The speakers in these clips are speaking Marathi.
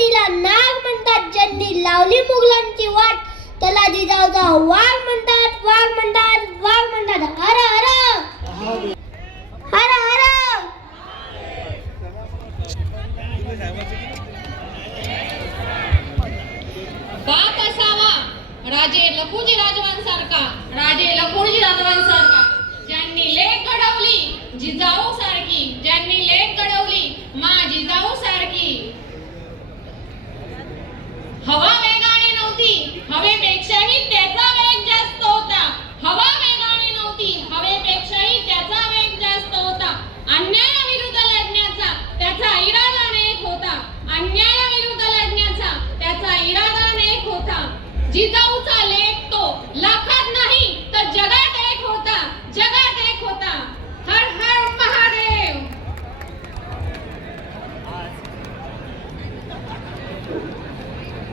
जातीला नाग म्हणतात. ज्यांनी लावली मुघलांची वाट त्याला जिजाऊचा वाघ म्हणतात. वाघ म्हणतात वाघ म्हणतात. हर हर. हर हर. बाप असावा. राजे लखुजी राजवांसारखा राजे लखुजी राजवांसारखा ज्यांनी लेख घडवली जिजाऊ सारखी ज्यांनी लेख घडवली मा जिजाऊ सारखी हवा वेगाने नव्हती हवेपेक्षाही त्याचा वेग जास्त होता हवा वेगाने नव्हती हवेपेक्षाही त्याचा वेग जास्त होता अन्यायाविरुद्ध लढण्याचा त्याचा इरादा नेक होता अन्यायाविरुद्ध लढण्याचा त्याचा इरादा नेक होता जिजाऊचा लेख तो लाखात नाही तर जगात एक होता जगात एक होता. हर हर महादेव.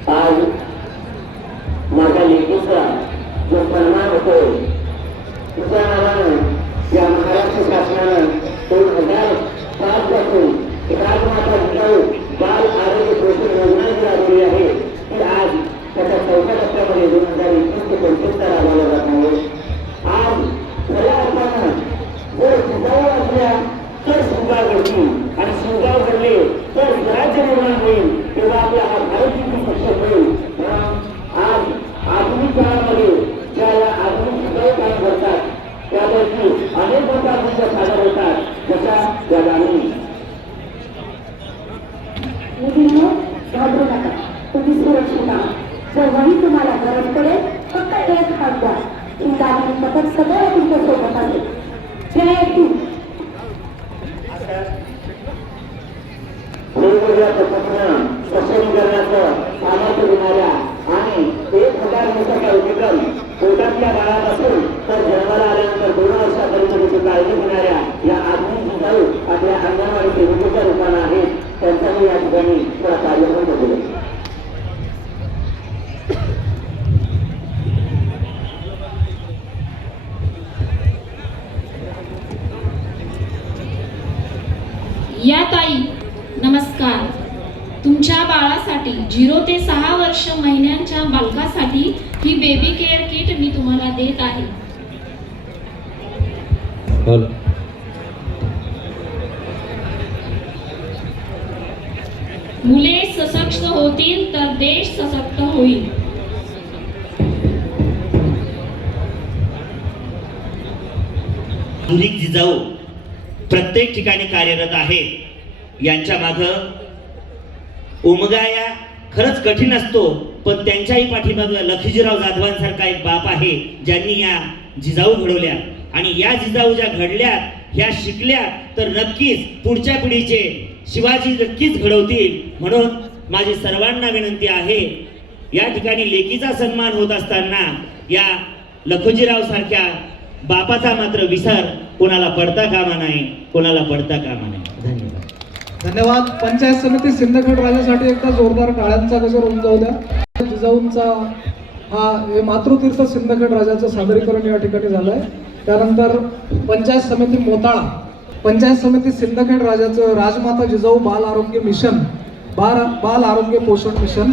आज माझ्या लेखीचा जो सन्मान होतो तिच्या या महाराष्ट्र शासनानं दोन हजार पाच पासून एकाच मात्र बाल आरोग्य पोषण योजना जी राबवली आहे ती आज त्याच्या चौथ्या टप्प्यामध्ये दोन हजार एकवीस ते पंचवीसचा राबवला जात आहे आज खऱ्या अर्थानं जर जिजाऊ असल्या तर शिवगाव घडतील आणि शिवगाव तर राज्य निर्माण होईल. तेव्हा आपला हा भारत किती सक्षम होईल आज आधुनिक काळामध्ये ज्या या आधुनिक सगळे काम करतात त्यापैकी अनेक मोठ्या भूमिका म्हणजे सादर होतात. जशा त्या गाणी मुलींनो घाबरू नका. तुम्ही सुरक्षित आहात. जेव्हाही तुम्हाला गरज पडेल फक्त एक हात द्या. ही गाडी सतत सगळं तुमच्यासोबत आहे जय तू वेगवेगळ्या पद्धतीनं सक्षमीकरणाचं सामर्थ्य देणाऱ्या आणि एक हजार दिवसाचा उपक्रम पोटातल्या बाळापासून तर जन्माला आल्यानंतर दोन वर्षापर्यंत त्याची काळजी घेणाऱ्या या आधुनिक जिजाऊ आपल्या अंगणवाडी सेविकेच्या रूपानं आहेत त्यांचा मी या ठिकाणी थोडा कार्यक्रम बघूया या ताई नमस्कार. तुमच्या बाळासाठी झिरो ते सहा वर्ष महिन्यांच्या बालकासाठी ही बेबी केअर किट मी देत आहे. मुले सशक्त होतील तर देश सशक्त होईल. आधुनिक जिजाऊ प्रत्येक ठिकाणी कार्यरत आहेत यांच्या माग उमगाया खरंच कठीण असतो. पण त्यांच्याही पाठीमाग लखीजीराव जाधवांसारखा एक बाप आहे ज्यांनी या जिजाऊ घडवल्या. आणि या जिजाऊ ज्या घडल्या ह्या शिकल्या तर नक्कीच पुढच्या पिढीचे शिवाजी नक्कीच घडवतील. म्हणून माझी सर्वांना विनंती आहे या ठिकाणी लेकीचा सन्मान होत असताना या लखोजीराव सारख्या बापाचा मात्र विसर कोणाला पडता कामा नाही कोणाला पडता कामा नाही. धन्यवाद. धन्यवाद. पंचायत समिती सिंदखेड राजासाठी एकदा जोरदार टाळ्यांचा गजर होऊन जाऊ द्या जिजाऊंचा हा हे मातृतीर्थ सिंदखेड राजाचं सादरीकरण या ठिकाणी झालं आहे त्यानंतर पंचायत समिती मोताळा पंचायत समिती सिंदखेड राजाचं राजमाता जिजाऊ बाल आरोग्य मिशन बाल बाल आरोग्य पोषण मिशन